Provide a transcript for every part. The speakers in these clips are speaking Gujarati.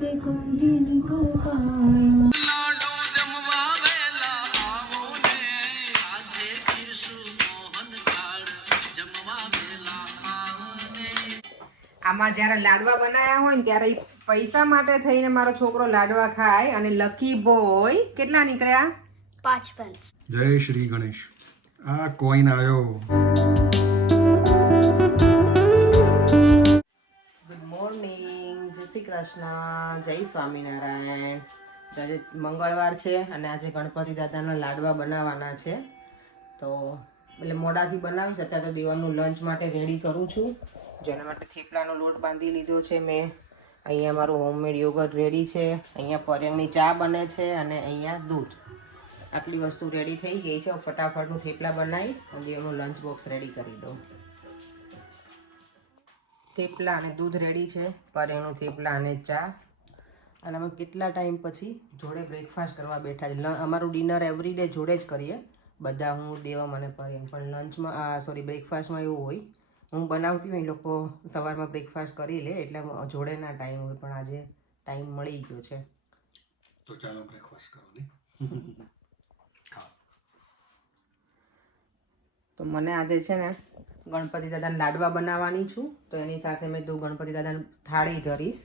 તે કુંડીન કોકાયા. આમાં જ્યારે લાડવા બનાવ્યા હોય ને ત્યારે ઈ પૈસા માટે થઈને મારો છોકરો લાડવા ખાય અને લકી બોય કેટલા નીકળ્યા 5 pence. જય શ્રી ગણેશ. આ કોઈન આવ્યો. ગુડ મોર્નિંગ, જય શ્રી કૃષ્ણ, જય સ્વામિનારાયણ. આજે મંગળવાર છે અને આજે ગણપતિ દાદાના લાડવા બનાવવાના છે. તો એટલે મોડાથી બનાવીશ. અત્યારે તો દેવાનું લંચ માટે રેડી કરું છું. જેના માટે થેપલાનો લોટ બાંધી લીધો છે મેં. અહીંયા મારું હોમમેડ યોગર્ટ રેડી છે. અહીંયા પરેંગની ચા બને છે અને અહીંયા દૂધ. આટલી વસ્તુ રેડી થઈ ગઈ છે. ફટાફટનું થેપલા બનાવી અને દેવનું લંચ બોક્સ રેડી કરી દઉં. થેપલા અને દૂધ રેડી છે, પરેંગનું થેપલા અને ચા. અને અમે કેટલા ટાઈમ પછી જોડે બ્રેકફાસ્ટ કરવા બેઠા છે. અમારું ડિનર એવરીડે જોડે જ કરીએ બધા, હું દેવા મને પરેંગ. પણ લંચમાં બ્રેકફાસ્ટમાં એવું હોય, હું બનાવતી હોય, લોકો સવારમાં બ્રેકફાસ્ટ કરી લે એટલે જોડે ના ટાઈમ હોય. પણ આજે ટાઈમ મળી ગયો છે તો ચાલો બ્રેકફાસ્ટ કરો ને. ખાઓ. તો મને આજે છે ને ગણપતિ દાદાના લાડવા બનાવવાની છું. તો એની સાથે મેં તો ગણપતિ દાદાની થાળી ધરીશ.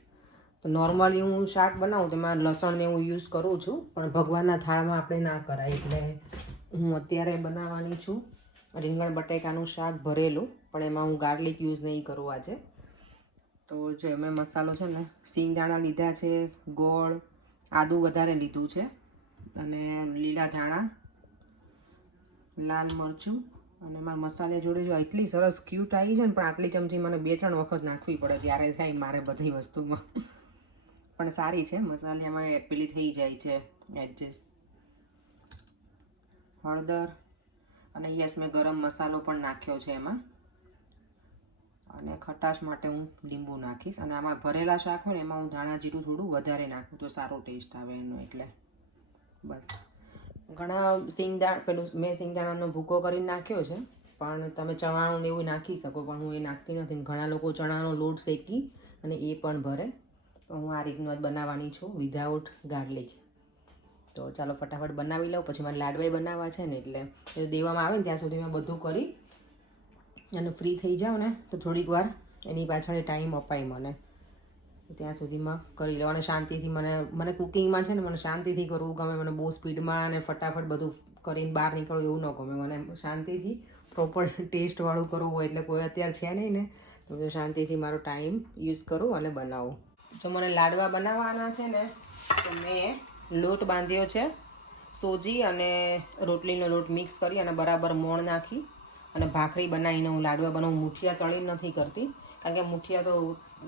તો નોર્મલી હું શાક બનાવું તો એમાં લસણને એવું યુઝ કરું છું, પણ ભગવાનના થાળમાં આપણે ના કરાય. એટલે હું અત્યારે બનાવવાની છું રીંગણ બટેકાનું શાક ભરેલું, પણ એમાં હું ગાર્લિક યુઝ નહીં કરું આજે. તો જો મેં મસાલો છે ને સિંગદાણા લીધા છે, ગોળ, આદું વધારે લીધું છે, અને લીલા ધાણા, લાલ મરચું. અને મારા મસાલા જોડે જો એટલી સરસ ક્યુટ આવી છે ને, પણ આટલી ચમચી મને 2-3 વખત નાખવી પડે ત્યારે થાય મારે બધી વસ્તુમાં. પણ સારી છે, મસાલામાં પેલી થઈ જાય છે એડજસ્ટ. હળદર અને યસ મેં ગરમ મસાલો પણ નાખ્યો છે એમાં. અને ખટાશ માટે હું લીંબુ નાખીશ. અને આમાં ભરેલા શાક હોય ને એમાં હું ધાણા જીરું થોડું વધારે નાખું તો સારો ટેસ્ટ આવે એનો. એટલે બસ ઘણા મેં સિંગદાણાનો ભૂકો કરીને નાખ્યો છે, પણ તમે ચવાણું ને એવું નાખી શકો, પણ હું એ નાખતી નથી. ઘણા લોકો ચણાનો લોટ શેકી અને એ પણ ભરે. તો હું આ રીતનું જ બનાવવાની છું વિધાઉટ ગાર્લિક. તો ચાલો ફટાફટ બનાવી લઉં, પછી મારે લાડવાઈ બનાવવા છે ને, એટલે દેવામાં આવે ને ત્યાં સુધી મેં બધું કરી અને ફ્રી થઈ જાઉં ને તો થોડીક વાર એની પાછળ ટાઈમ અપાય મને. ત્યાં સુધીમાં કરી લો. અને શાંતિથી મને કુકિંગમાં છે ને મને શાંતિથી કરવું ગમે. મને બહુ સ્પીડમાં અને ફટાફટ બધું કરીને બહાર નીકળવું એવું ન ગમે. મને શાંતિથી પ્રોપર ટેસ્ટવાળું કરવું હોય. એટલે કોઈ અત્યારે છે નહીં ને, તો શાંતિથી મારો ટાઈમ યુઝ કરું અને બનાવું. જો મને લાડવા બનાવવાના છે ને, તો મેં લોટ બાંધ્યો છે. સોજી અને રોટલીનો લોટ મિક્સ કરી અને બરાબર મોણ નાખી અને ભાખરી બનાવીને હું લાડવા બનાવું. મુઠિયા તળી નથી કરતી, કારણ કે મુઠિયા તો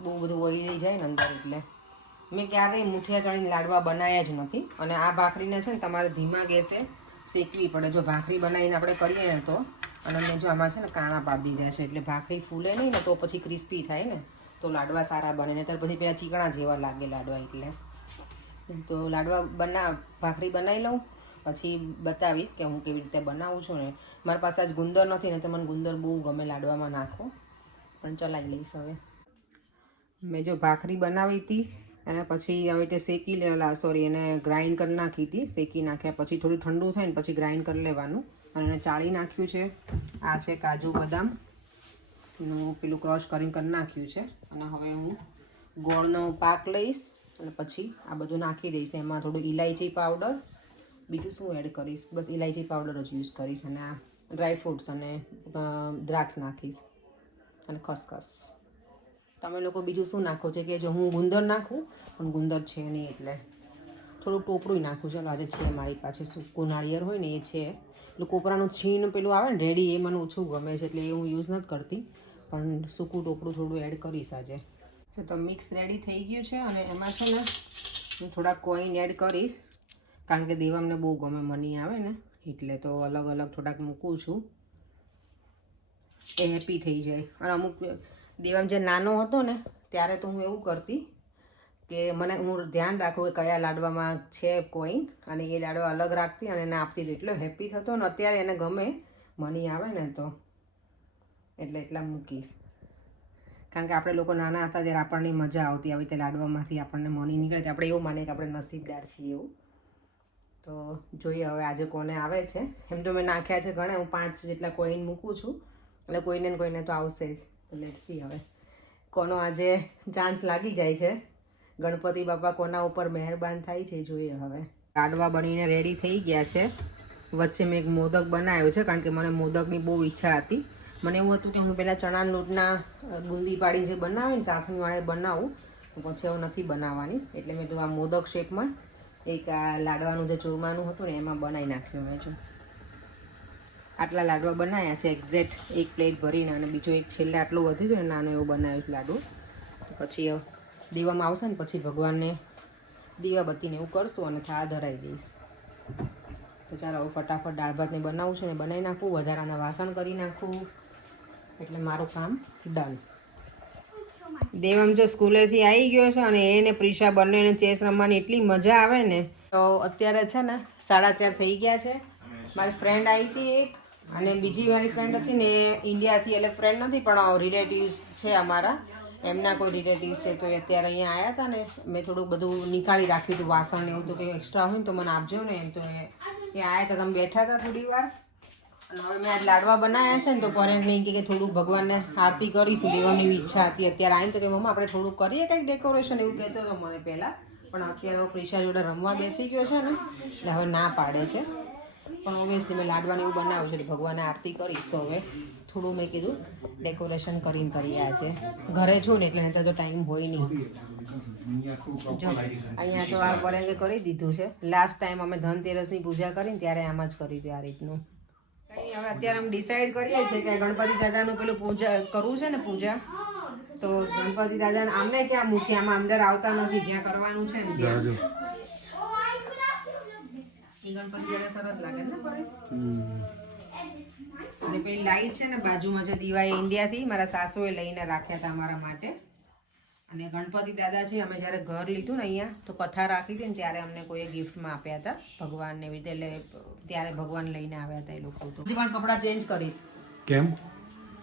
બહુ બધું ઓઈલી જાય ને અંદર. એટલે મેં ક્યારેય મુઠિયા તળીને લાડવા બનાવ્યા જ નથી. અને આ ભાખરીને છે ને તમારે ધીમા ગેસે શેકવી પડે. જો ભાખરી બનાવીને આપણે કરીએ ને તો, અને મેં જો આમાં છે ને કાણા પાડી દીધા છે, એટલે ભાખરી ફૂલે નહીં ને તો પછી ક્રિસ્પી થાય ને તો લાડવા સારા બને. ને ત્યારે પછી પેલા ચીકણા જેવા લાગે લાડવા. એટલે તો ભાખરી બનાવી લઉં, પછી બતાવીશ કે હું કેવી રીતે બનાવું છું. ને મારી પાસે આજ ગુંદર નથી ને, તો મને ગુંદર બહુ ગમે લાડવામાં નાખો, પણ ચલાવી લઈશ. હવે મેં જો ભાખરી બનાવી હતી અને પછી આવી રીતે શેકી એને ગ્રાઇન્ડ કરી નાખી હતી. શેકી નાખ્યા પછી થોડું ઠંડુ થાય ને પછી ગ્રાઇન્ડ કરી લેવાનું. અને એને ચાળી નાખ્યું છે. આ છે કાજુ બદામનું પેલું ક્રશ કરી નાખ્યું છે. અને હવે હું ગોળનો પાક લઈશ અને પછી આ બધું નાખી દઈશ. એમાં થોડું ઇલાયચી પાવડર, બીજું શું એડ કરીશ, બસ ઇલાયચી પાવડર જ યુઝ કરીશ. અને આ ડ્રાયફ્રૂટ્સ અને દ્રાક્ષ નાખીશ અને ખસખસ. તમે લોકો બીજું શું નાખો છે કે જો હું ગુંદર નાખું, પણ ગુંદર છે નહીં એટલે થોડું ટોપરું નાખું. ચાલો આજે છે મારી પાસે સૂકું નાળિયેર હોય ને એ છે. એટલે કોપરાનું છીણ પેલું આવે ને રેડી, એ મને ઓછું ગમે છે એટલે એ હું યુઝ નથી કરતી, પણ સૂકું ટોપરું થોડું એડ કરીશ આજે. તો મિક્સ રેડી થઈ ગયું છે. અને એમાં છે ને હું થોડા કોઈન એડ કરીશ, કારણ કે દેવામને બહુ ગમે મની આવે ને, એટલે તો અલગ અલગ થોડાક મૂકું છું, એ હેપી થઈ જાય. અને અમુક દેવામ જે નાનો હતો ને ત્યારે તો હું એવું કરતી કે હું ધ્યાન રાખું કે કયા લાડવામાં છે કોઈન, અને એ લાડવા અલગ રાખતી અને એને આપતી હતી. એટલો હેપી થતો ને. અત્યારે એને ગમે મની આવે ને તો, એટલે એટલા મૂકીશ. કારણ કે આપણે લોકો નાના હતા ત્યારે આપણને મજા આવતી આવી રીતે લાડવામાંથી આપણને મની નીકળે તો આપણે એવું માને કે આપણે નસીબદાર છીએ એવું. તો જોઈએ હવે આજે કોને આવે છે. એમ તો મેં નાખ્યા છે ઘણા, હું 5 જેટલા કોઈન મૂકું છું એટલે કોઈને ને કોઈને તો આવશે જ. તો લેટ્સ સી હવે કોનો આજે ચાન્સ લાગી જાય છે. ગણપતિ બાપા કોના ઉપર મહેરબાન થાય છે જોઈએ હવે. લાડવા બનીને રેડી થઈ ગયા છે. વચ્ચે મેં એક મોદક બનાવ્યો છે કારણ કે મને મોદકની બહુ ઈચ્છા હતી. મને એવું હતું કે હું પહેલાં ચણા લોટના બુંદી પાડીને જે બનાવે ને ચાસણીવાળે બનાવું, તો પછી હવે નથી બનાવવાની. એટલે મેં તો આ મોદક શેપમાં એક આ લાડવાનું જે ચૂરમાનું હતું ને એમાં બનાવી નાખ્યું મેં. જો આટલા લાડવા બનાવ્યા છે એક્ઝેક્ટ એક પ્લેટ ભરીને, અને બીજો એક છેલ્લે આટલો વધી ગયો ને નાનો એવો બનાવ્યું લાડુ. પછી દેવામાં આવશે ને પછી ભગવાનને દીવાબત્તીને એવું કરશું અને થાળ ધરાવી દઈશ. તો ચાલો હવે ફટાફટ દાળ ભાતને બનાવું છું ને બનાવી નાખું, વધારાના વાસણ કરી નાખું એટલે મારું કામ ડન. દેવમ જો સ્કૂલેથી આવી ગયો છે અને એને પ્રિશા બંનેને ચેસ રમવાની એટલી મજા આવે ને. તો અત્યારે છે ને 4:30 થઈ ગયા છે. મારી ફ્રેન્ડ આવી હતી એક, અને બીજી મારી ફ્રેન્ડ હતી ને એ ઇન્ડિયાથી, એટલે ફ્રેન્ડ નથી પણ રિલેટિવ્સ છે અમારા, એમના કોઈ રિલેટિવ્સ છે. તો એ અત્યારે અહીંયા આવ્યા હતા ને, મેં થોડુંક બધું નીકાળી રાખ્યું હતું વાસણ ને એવું. તો કંઈ એક્સ્ટ્રા હોય ને તો મને આપજો ને એમ. તો એ આવ્યા હતા, તમે બેઠા હતા થોડી વાર. અને હવે મેં આજ લાડવા બનાવ્યા છે ને તો પેરેન્ટ નહીં કે થોડુંક ભગવાનને આરતી કરીશું, દેવાની એવી ઈચ્છા હતી. અત્યારે આવીને તો કે મમ્મા આપણે થોડુંક કરીએ કંઈક ડેકોરેશન, એવું કહેતો હતો મને પહેલાં. પણ અત્યારે પ્રિશા જોડે રમવા બેસી ગયો છે ને એટલે હવે ના પાડે છે. પણ ઓબ્વિયસલી મેં લાડવાને એવું બનાવ્યું છે એટલે ભગવાનને આરતી કરીશ. તો હવે થોડું મેં કીધું ડેકોરેશન કરીને કરીએ આજે. ઘરે છું ને એટલે નહીં તો ટાઈમ હોય નહીં. જો અહીંયા તો આ પરેંગે કરી દીધું છે. લાસ્ટ ટાઈમ અમે ધનતેરસની પૂજા કરીને ત્યારે આમ જ કરી હતી આ રીતનું. કંઈ હવે અત્યારે અમે ડિસાઈડ કરીએ છીએ કે ગણપતિ દાદાનું પેલું પૂજા કરવું છે ને પૂજા. તો ગણપતિ દાદાને આમને ક્યાં મૂકીએ, આમાં અંદર આવતા નથી, જ્યાં કરવાનું છે ને ત્યાં. એ ગણપતિ દાદા સરસ લાગે ને ફરે. અને પેલી લાઈટ છે ને બાજુમાં જે દિવાળી ઇન્ડિયાથી મારા સાસુએ લઈને રાખ્યા હતા અમારા માટે. અને ગણપતિ દાદા છે અમે જ્યારે ઘર લીધું ને અહીંયા તો કથા રાખી હતી ને ત્યારે અમને કોઈએ ગિફ્ટમાં આપ્યા હતા ભગવાનને એવી રીતે. એટલે ત્યારે ભગવાન લઈને આવ્યા હતા એ લોકો. તો હજી પણ કપડાં ચેન્જ કરીશ. કેમ?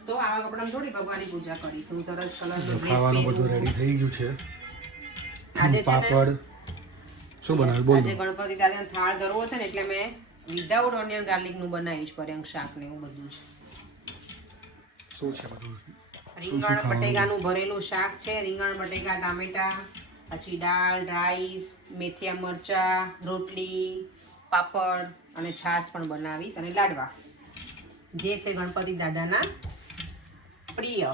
તો આવા કપડામાં થોડી ભગવાનની પૂજા કરીશ. હું સરસ કલરનો ખાવાનું બધું રેડી થઈ ગયું છે. આજે પાપડ શું બનાવ્યું બોલ. આજે ગણપતિ દાદાને થાળ ધરવો છે ને એટલે મેં વિધાઉટ ઓનિયન ગાર્લિકનું બનાવ્યું છે. પર્યંક શાક ને એવું બધું છે. શું છે બધું? રીંગણ બટેકાનું ભરેલું શાક છે. રીંગણ બટેકા ટામેટા, પછી દાળ, રાઈસ, મેથીયા મરચા, રોટલી, પાપડ અને છાશ પણ બનાવીશ. અને લાડવા જે છે ગણપતિ દાદાના પ્રિય.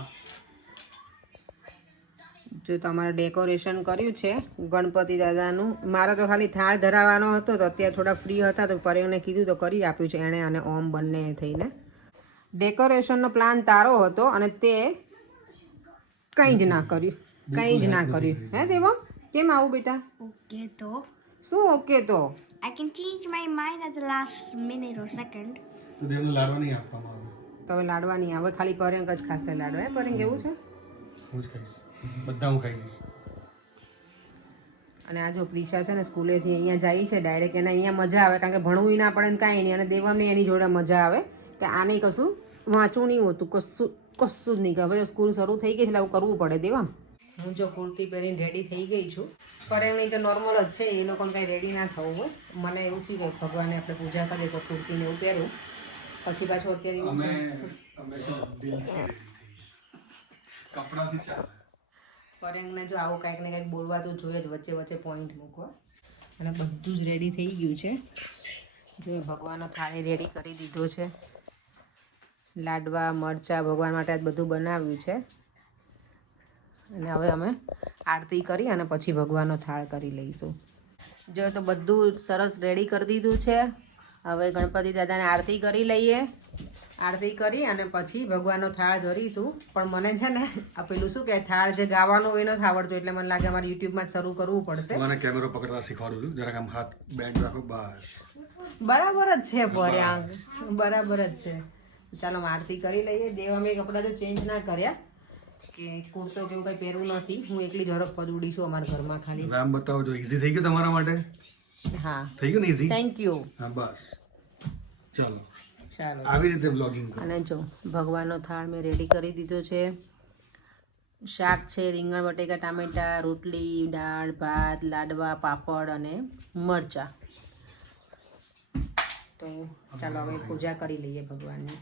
જો તમારે ડેકોરેશન કર્યું છે ગણપતિ દાદાનું. મારો તો ખાલી થાળ ધરાવવાનો હતો તો અત્યારે થોડા ફ્રી હતા તો પરેણને કીધું તો કરી આપ્યું છે એણે અને ઓમ બંને થઈને. ડેકોરેશનનો પ્લાન તારો હતો અને તે કંઈ જ ના કર્યું, કંઈ જ ના કર્યું. હે દેવમ, કેમ આવું બેટા? Okay, though. શું ઓકે તો? I can change my mind at the last minute or second. તો દેવને લાડવા નહીં આપવામાં આવે. તો હવે લાડવા નહીં આવે, ખાલી પરેંગ જ ખાશે લાડવા. હે પરેંગ, એવું છે? હું જ ખાઈશ, બધા હું ખાઈ જઈશ. અને આ જો પ્રિશા છે ને સ્કૂલેથી અહીંયા જાય છે ડાયરેક્ટ. એને અહીંયા મજા આવે કારણ કે ભણવું ના પડે ને કાંઈ નહીં. અને દેવામને એની જોડે મજા આવે કે આને કશું વાંચવું નહીં હોતું, કશું જ નહીં. હવે સ્કૂલ શરૂ થઈ ગઈ એટલે આવું કરવું પડે. દેવા હું જો કુર્તી પહેરીને રેડી થઈ ગઈ છું. પરેંગ નહીં તો નોર્મલ જ છે, એ લોકોને કાંઈ રેડી ના થવું હોય. મને એવું થયું કે ભગવાનને આપણે પૂજા કરીએ તો કુર્તીને એવું પહેરું. પછી પાછું અત્યારે એવું છે કપડાથી ચાલે. પરેંગને જો આવું કાંઈક ને કાંઈક બોલવા તો જોઈએ જ, વચ્ચે વચ્ચે પોઈન્ટ મૂકવા. અને બધું જ રેડી થઈ ગયું છે. જો ભગવાનનો થાળી રેડી કરી દીધો છે. લાડવા, મરચાં ભગવાન માટે આજ બધું બનાવ્યું છે. અને હવે અમે આરતી કરી અને પછી ભગવાનનો થાળ કરી લઈશું. જો તો બધું સરસ રેડી કરી દીધું છે. હવે ગણપતિ દાદાને આરતી કરી લઈએ. આરતી કરી અને પછી ભગવાનનો થાળ ધરીશું. પણ મને છે ને આ પેલું શું કે થાળ જે ગાવાનું હોય નથી આવડતું, એટલે મને લાગે અમારે યુટ્યુબમાં જ શરૂ કરવું પડશે. મને કેમેરો પકડતા શીખવાડું છું, જરાક આમ હાથ બેન્ડ રાખો બસ. બરાબર જ છે પર્યાંગ, બરાબર જ છે. ચાલો આરતી કરી લઈએ. દેવા મેં કપડાં જો ચેન્જ ના કર્યા કે કુર્તો કે એવું કંઈ પહેરવું નથી. હું એકલી જ હરફ પદુડી છું અમારા ઘરમાં ખાલી. આમ બતાવો જો ઈઝી થઈ ગયું તમારા માટે. હા થઈ ગયું ને ઈઝી. Thank you. હા બસ ચાલો ચાલો આવી રીતે બ્લોગિંગ કરો. અને જો ભગવાનનો થાળ મેં રેડી કરી દીધો છે. શાક છે રીંગણ બટેકા ટામેટા, રોટલી, દાળ, ભાત, લાડવા, પાપડ અને મરચાં. તો ચાલો હવે પૂજા કરી લઈએ ભગવાનની.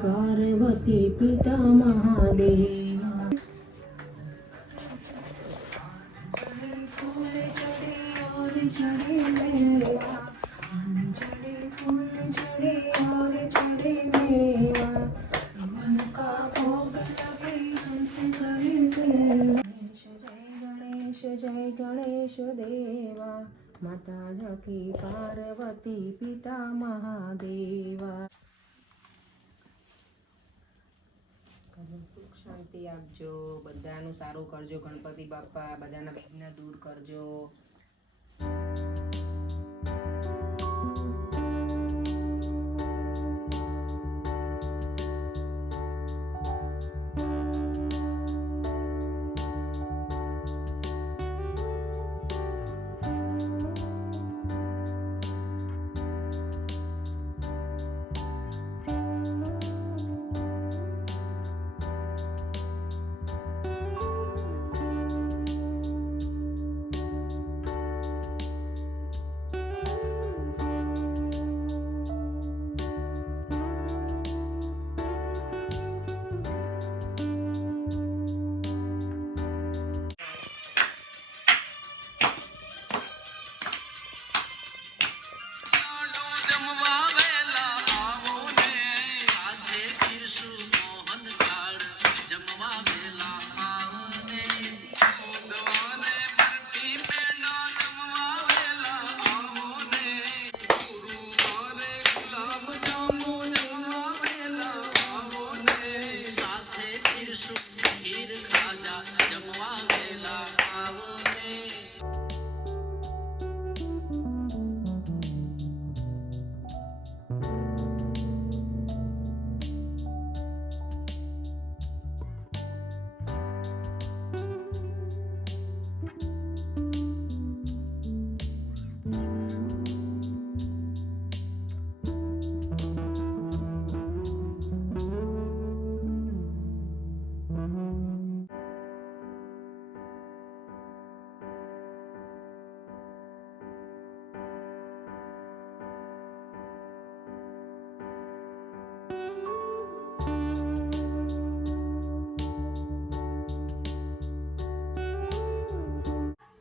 पार्वती पिता महादेव जय गणेश देवा माता जकी पार्वती पिता महादेवा. સુખ શાંતિ આપજો, બધાનું સારું કરજો ગણપતિ બાપા, બધાના વિઘ્ન દૂર કરજો.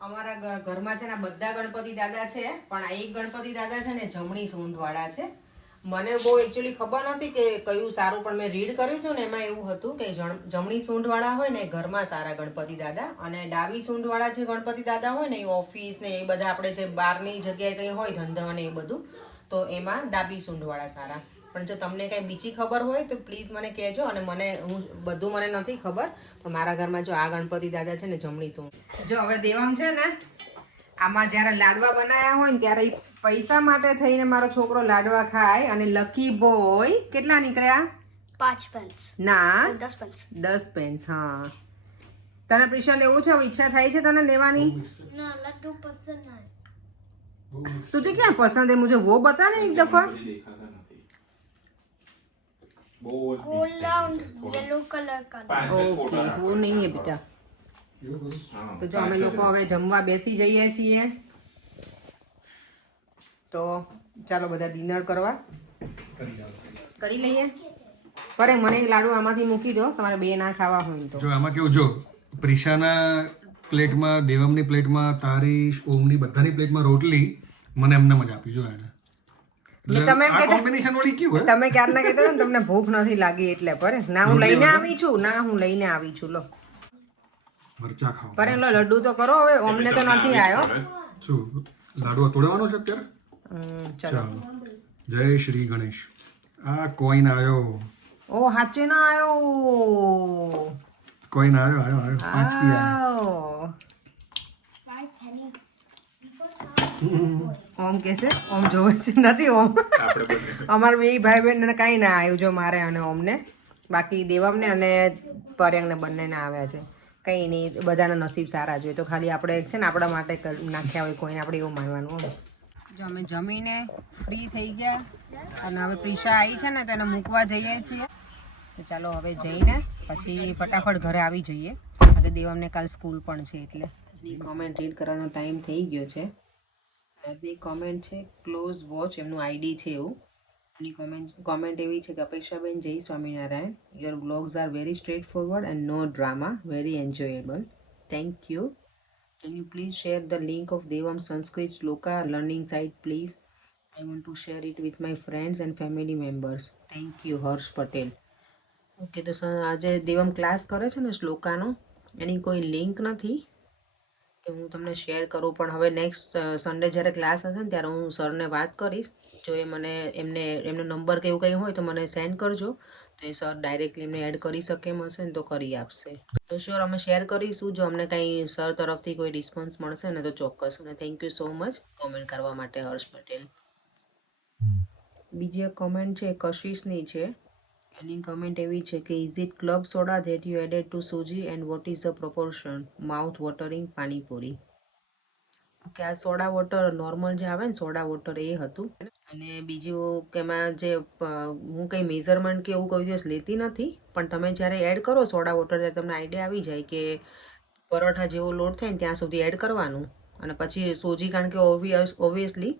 અમારા ઘરમાં છે ને બધા ગણપતિ દાદા છે, પણ આ એક ગણપતિ દાદા છે ને જમણી સૂંઢવાળા છે. મને બહુ એકચ્યુઅલી ખબર નથી કે કયું સારું, પણ મેં રીડ કર્યું હતું ને એમાં એવું હતું કે જમણી સૂંઢવાળા હોય ને ઘરમાં સારા ગણપતિ દાદા, અને ડાબી સૂંઢવાળા જે ગણપતિ દાદા હોય ને એ ઓફિસ ને એ બધા આપણે જે બહારની જગ્યાએ કંઈ હોય ધંધા ને એ બધું, તો એમાં ડાબી સૂંઢવાળા સારા. પણ જો તમને કંઈ બીજી ખબર હોય તો પ્લીઝ મને કહેજો. અને બધું મને નથી ખબર, પણ મારા ઘરમાં જો આ ગણપતિ દાદા છે ને જમણી સૂંઢ. જો હવે દેવમ છે ને આમાં જ્યારે લાડવા બનાવ્યા હોય ને ત્યારે પૈસા માટે થઈને મારો છોકરો લાડવા ખાય, અને લકી બોય કેટલા નીકળ્યા? 5 pence. ના 10 pence. 10 pence. હા, તને પ્રિશા લેવું છે? ઈચ્છા થાય છે તને લેવાની? ना लड्डू पसंद नहीं. तुझे क्या पसंद है? मुझे वो बता ना एक दफा. गोल राउंड येलो कलर का. ओके, वो नहीं है बेटा. તો જો અમે લોકો હવે જમવા બેસી જઈએ છીએ, તો ચાલો બધા ડિનર કરવા કરી લઈએ. પર મને એક લાડુ આમાંથી મૂકી દો, તમારે બે ના ખાવા હોય તો. જો આમાં કેવું, જો પ્રિશાના પ્લેટમાં, દેવમની પ્લેટમાં, તારી, ઓમની બધાની પ્લેટમાં રોટલી મને એમને જ આપી. જો એને એટલે તમે એમ આ કહેતા કોમ્બિનેશન વાળી કેવું હે તમે ક્યારના કહેતા હતા ને તમને ભૂખ નથી લાગી એટલે પરે ના હું લઈને આવી છું લો મરચા ખાઓ પરે લો લડ્ડુ તો કરો હવે અમને તો નથી આવ્યો શું લાડવા તોડવાનો છે અત્યારે ચલો ચાલો જય શ્રી ગણેશ આ કોઈન આવ્યો ઓ સાચે ના આવ્યો કોઈન આવ્યો 5 પી આવો. ઓમ કેસે ઓમ જોવે છે નથી ઓમ અમારા બે ભાઈ બહેન કાંઈ ના આવ્યું જો મારે અને ઓમને બાકી દેવમને અને પર્યંગને બંનેને આવ્યા છે કંઈ નહીં બધાના નસીબ સારા જોઈએ તો ખાલી આપણે છે ને આપણા માટે નાખ્યા હોય કોઈને આપણે એવું માનવાનું હોય જો અમે જમીને ફ્રી થઈ ગયા અને હવે પ્રિશા આવી છે ને તો એને મૂકવા જઈએ છીએ તો ચાલો હવે જઈને પછી ફટાફટ ઘરે આવી જઈએ આજે દેવમને કાલ સ્કૂલ પણ છે એટલે કોમેન્ટ રીડ કરવાનો ટાઈમ થઈ ગયો છે આજની કોમેન્ટ છે ક્લોઝ વોચ એમનું આઈડી છે એવું એની કોમેન્ટ એવી છે કે અપેક્ષાબેન જય Swaminarayan your blogs are very straight forward and no drama very enjoyable thank you can you please share the link of Devam Sanskrit shloka learning site please I want to share it with my friends and family members thank you Harsh Patel okay તો આજે દેવમ ક્લાસ કરે છે ને શ્લોકાનો એની કોઈ લિંક નથી કે હું તમને શેર કરું પણ હવે નેક્સ્ટ સન્ડે જ્યારે ક્લાસ હશે ને ત્યારે હું સરને વાત કરીશ જો એ મને એમનો નંબર કે એવું કંઈ હોય તો મને સેન્ડ કરજો તો એ સર ડાયરેક્ટલી એમને એડ કરી શકે એમ હશે ને તો કરી આપશે તો શ્યોર અમે શેર કરીશું જો અમને કંઈ સર તરફથી કોઈ રિસ્પોન્સ મળશે ને તો ચોક્કસ અને thank you so much comment કરવા માટે હર્ષ પટેલ બીજી એક કોમેન્ટ છે કશિશની છે એની કમેન્ટ એવી છે કે is it club soda that you added to suji and what is the proportion mouth watering panipuri okay આ સોડા વોટર નોર્મલ જે આવે ને સોડા વોટર એ હતું અને બીજું કે એમાં જે હું કંઈ મેઝરમેન્ટ કે એવું કોઈ દિવસ લેતી નથી પણ તમે જ્યારે એડ કરો સોડા વોટર ત્યારે તમને આઈડિયા આવી જાય કે પરોઠા જેવો લોટ થાય ને ત્યાં સુધી એડ કરવાનું અને પછી સોજી કારણ કે ઓબ્વિયસલી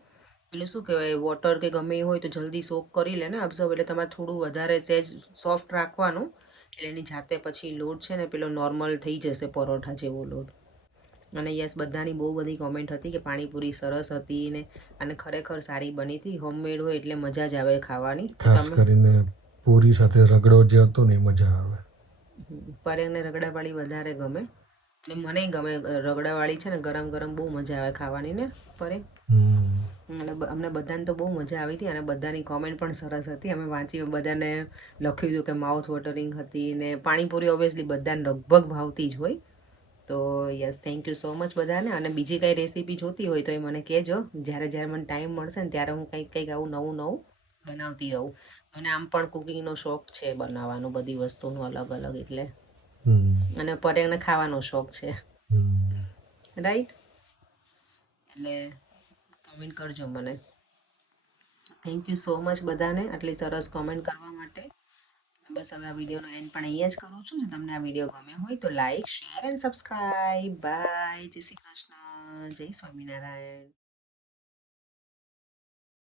એટલે શું કહેવાય વોટર કે ગમે એ હોય તો જલ્દી સોક કરી લે ને અબ્ઝર્વ એટલે તમારે થોડું વધારે સહેજ સોફ્ટ રાખવાનું એટલે એની જાતે પછી લોટ છે ને પેલો નોર્મલ થઈ જશે પરોઠા જેવો લોટ અને યસ બધાની બહુ બધી કોમેન્ટ હતી કે પાણીપુરી સરસ હતી ને અને ખરેખર સારી બની હતી હોમમેડ હોય એટલે મજા જ આવે ખાવાની ખાસ કરીને પૂરી સાથે રગડો જે હતો ને મજા આવે પર્યંગને રગડાવાળી વધારે ગમે અને મને ગમે રગડાવાળી છે ને ગરમ ગરમ બહુ મજા આવે ખાવાની ને પર્યંગ અને અમને બધાને તો બહુ મજા આવી હતી અને બધાની કોમેન્ટ પણ સરસ હતી અમે વાંચી બધાને લખ્યું હતું કે માઉથ વોટરિંગ હતી ને પાણીપુરી ઓબ્વિયસલી બધાને લગભગ ભાવતી જ હોય તો yes thank you so much બધાને અને બીજી કંઈ રેસીપી જોતી હોય તો એ મને કહેજો જ્યારે મને ટાઈમ મળશે ને ત્યારે હું કંઈક આવું નવું બનાવતી રહું મને આમ પણ કુકિંગનો શોખ છે બનાવવાનો બધી વસ્તુનો અલગ અલગ એટલે અને પર્યંગને ખાવાનો શોખ છે રાઈટ એટલે કમેન્ટ કરજો મને થેન્ક યુ સો મચ બધાને આટલી સરસ કોમેન્ટ કરવા માટે બસ હવે આ વિડીયોનો એન્ડ પણ અહીંયા જ કરું છું ને તમને આ વિડીયો ગમ્યો હોય તો like share and subscribe by જય શ્રી કૃષ્ણ જય સ્વામિનારાયણ